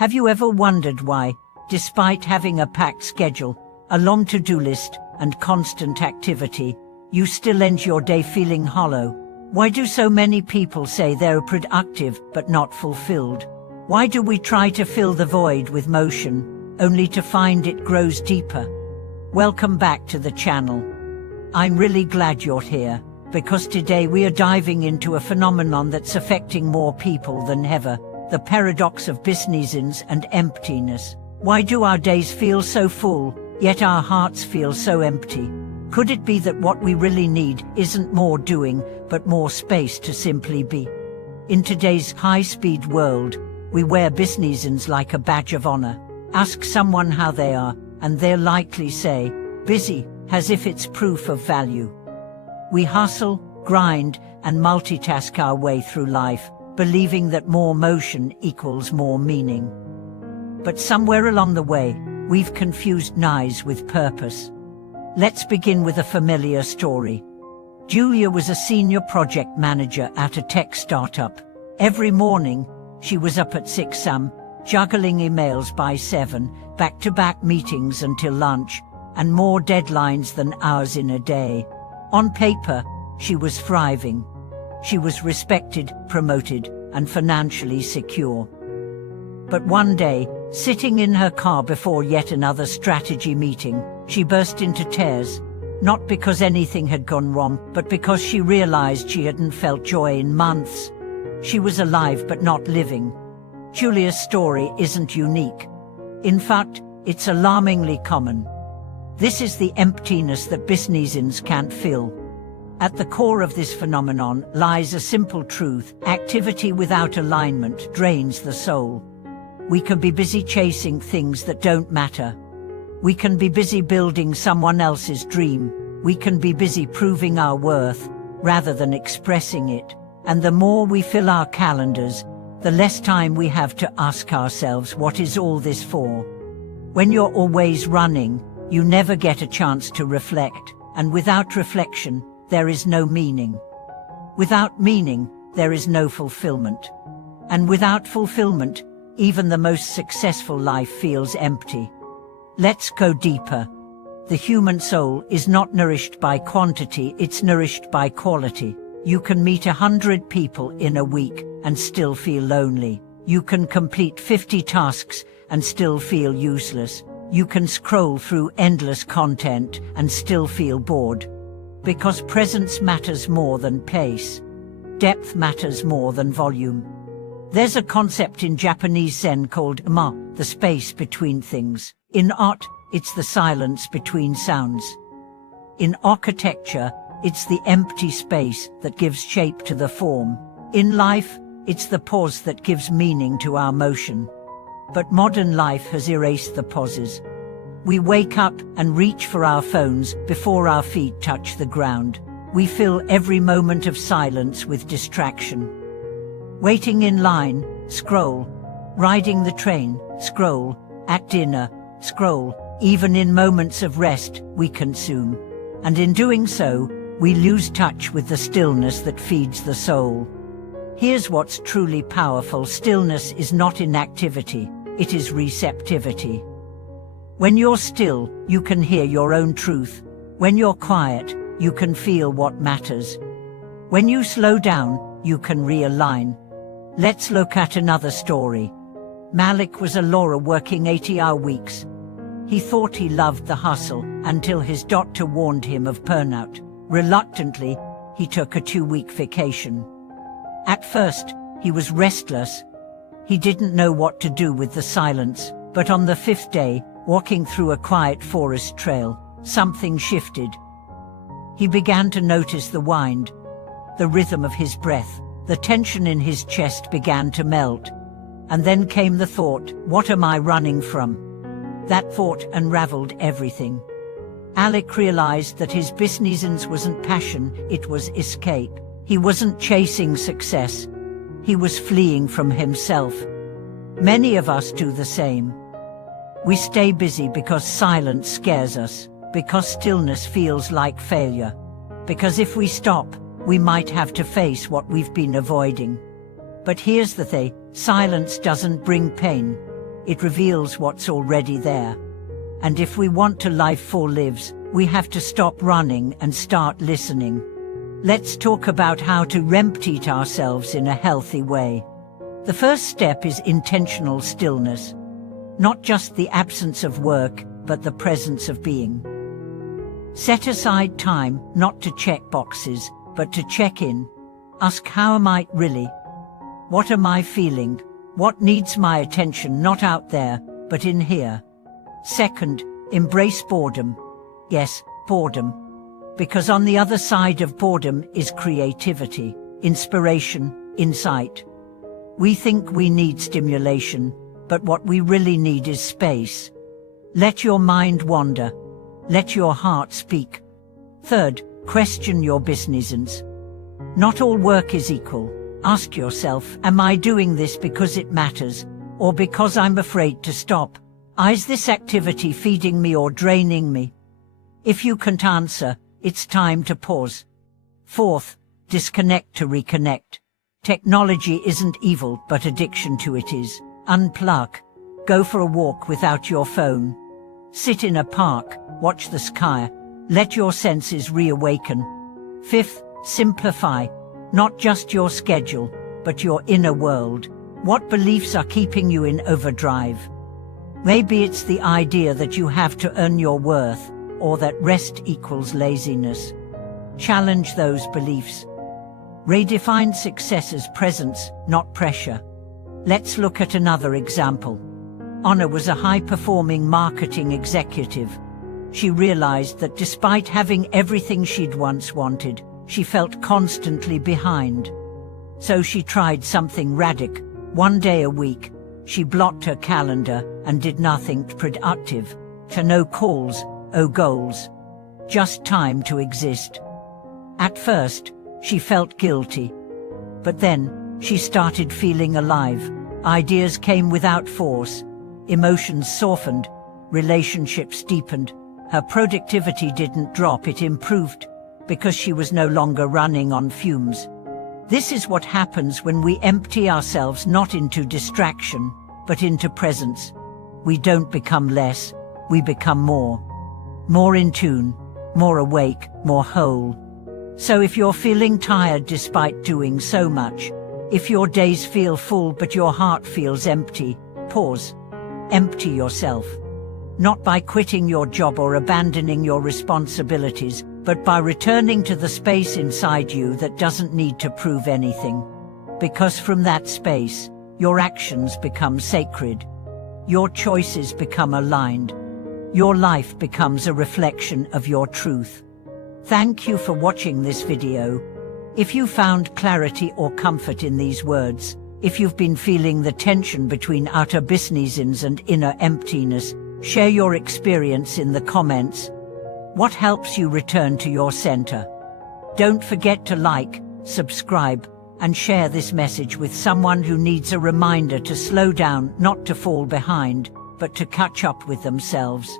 Have you ever wondered why, despite having a packed schedule, a long to-do list, and constant activity, you still end your day feeling hollow? Why do so many people say they're productive but not fulfilled? Why do we try to fill the void with motion, only to find it grows deeper? Welcome back to the channel. I'm really glad you're here, because today we are diving into a phenomenon that's affecting more people than ever: the paradox of busyness and emptiness. Why do our days feel so full, yet our hearts feel so empty? Could it be that what we really need isn't more doing, but more space to simply be? In today's high-speed world, we wear busyness like a badge of honor. Ask someone how they are, and they'll likely say, busy, as if it's proof of value. We hustle, grind, and multitask our way through life, believing that more motion equals more meaning. But somewhere along the way, we've confused noise with purpose. Let's begin with a familiar story. Julia was a senior project manager at a tech startup. Every morning, she was up at 6 a.m., juggling emails by 7, back-to-back meetings until lunch, and more deadlines than hours in a day. On paper, she was thriving. She was respected, promoted, and financially secure. But one day, sitting in her car before yet another strategy meeting, she burst into tears, not because anything had gone wrong, but because she realized she hadn't felt joy in months. She was alive but not living. Julia's story isn't unique. In fact, it's alarmingly common. This is the emptiness that busyness can't fill. At the core of this phenomenon lies a simple truth: activity without alignment drains the soul. We can be busy chasing things that don't matter. We can be busy building someone else's dream. We can be busy proving our worth, rather than expressing it. And the more we fill our calendars, the less time we have to ask ourselves, what is all this for? When you're always running, you never get a chance to reflect, and without reflection, there is no meaning. Without meaning, there is no fulfillment. And without fulfillment, even the most successful life feels empty. Let's go deeper. The human soul is not nourished by quantity, it's nourished by quality. You can meet 100 people in a week and still feel lonely. You can complete 50 tasks and still feel useless. You can scroll through endless content and still feel bored. Because presence matters more than pace. Depth matters more than volume. There's a concept in Japanese Zen called ma, the space between things. In art, it's the silence between sounds. In architecture, it's the empty space that gives shape to the form. In life, it's the pause that gives meaning to our motion. But modern life has erased the pauses. We wake up and reach for our phones before our feet touch the ground. We fill every moment of silence with distraction. Waiting in line, scroll. Riding the train, scroll. At dinner, scroll. Even in moments of rest, we consume. And in doing so, we lose touch with the stillness that feeds the soul. Here's what's truly powerful: stillness is not inactivity, it is receptivity. When you're still, you can hear your own truth. When you're quiet, you can feel what matters. When you slow down, you can realign. Let's look at another story. Malik was a lawyer working 80-hour weeks. He thought he loved the hustle until his doctor warned him of burnout. Reluctantly, he took a 2-week vacation. At first, he was restless. He didn't know what to do with the silence, but on the 5th day, walking through a quiet forest trail, something shifted. He began to notice the wind, the rhythm of his breath. The tension in his chest began to melt. And then came the thought, what am I running from? That thought unraveled everything. Alec realized that his business wasn't passion, it was escape. He wasn't chasing success. He was fleeing from himself. Many of us do the same. We stay busy because silence scares us, because stillness feels like failure, because if we stop, we might have to face what we've been avoiding. But here's the thing, silence doesn't bring pain. it reveals what's already there. And if we want to live full lives, we have to stop running and start listening. Let's talk about how to empty ourselves in a healthy way. The first step is intentional stillness. Not just the absence of work, but the presence of being. Set aside time, not to check boxes, but to check in. Ask, how am I really? What am I feeling? What needs my attention, not out there, but in here? Second, embrace boredom. Yes, boredom. Because on the other side of boredom is creativity, inspiration, insight. We think we need stimulation, but what we really need is space. Let your mind wander. Let your heart speak. Third, question your business. Not all work is equal. Ask yourself, am I doing this because it matters, or because I'm afraid to stop? Is this activity feeding me or draining me? If you can't answer, it's time to pause. Fourth, disconnect to reconnect. Technology isn't evil, but addiction to it is. Unplug. Go for a walk without your phone. Sit in a park, watch the sky. Let your senses reawaken. Fifth, simplify. Not just your schedule, but your inner world. What beliefs are keeping you in overdrive? Maybe it's the idea that you have to earn your worth, or that rest equals laziness. Challenge those beliefs. Redefine success as presence, not pressure. Let's look at another example. Anna was a high-performing marketing executive. She realized that despite having everything she'd once wanted, she felt constantly behind. So she tried something radical. One day a week, she blocked her calendar and did nothing productive. No calls, no goals. Just time to exist. At first, she felt guilty. But then, she started feeling alive. Ideas came without force. Emotions softened. Relationships deepened. Her productivity didn't drop, it improved. Because she was no longer running on fumes. This is what happens when we empty ourselves not into distraction, but into presence. We don't become less, we become more. More in tune, more awake, more whole. So if you're feeling tired despite doing so much, if your days feel full but your heart feels empty, pause. Empty yourself. Not by quitting your job or abandoning your responsibilities, but by returning to the space inside you that doesn't need to prove anything. Because from that space, your actions become sacred. Your choices become aligned. Your life becomes a reflection of your truth. Thank you for watching this video. If you found clarity or comfort in these words, if you've been feeling the tension between outer business and inner emptiness, share your experience in the comments. What helps you return to your center? Don't forget to like, subscribe, and share this message with someone who needs a reminder to slow down, not to fall behind, but to catch up with themselves.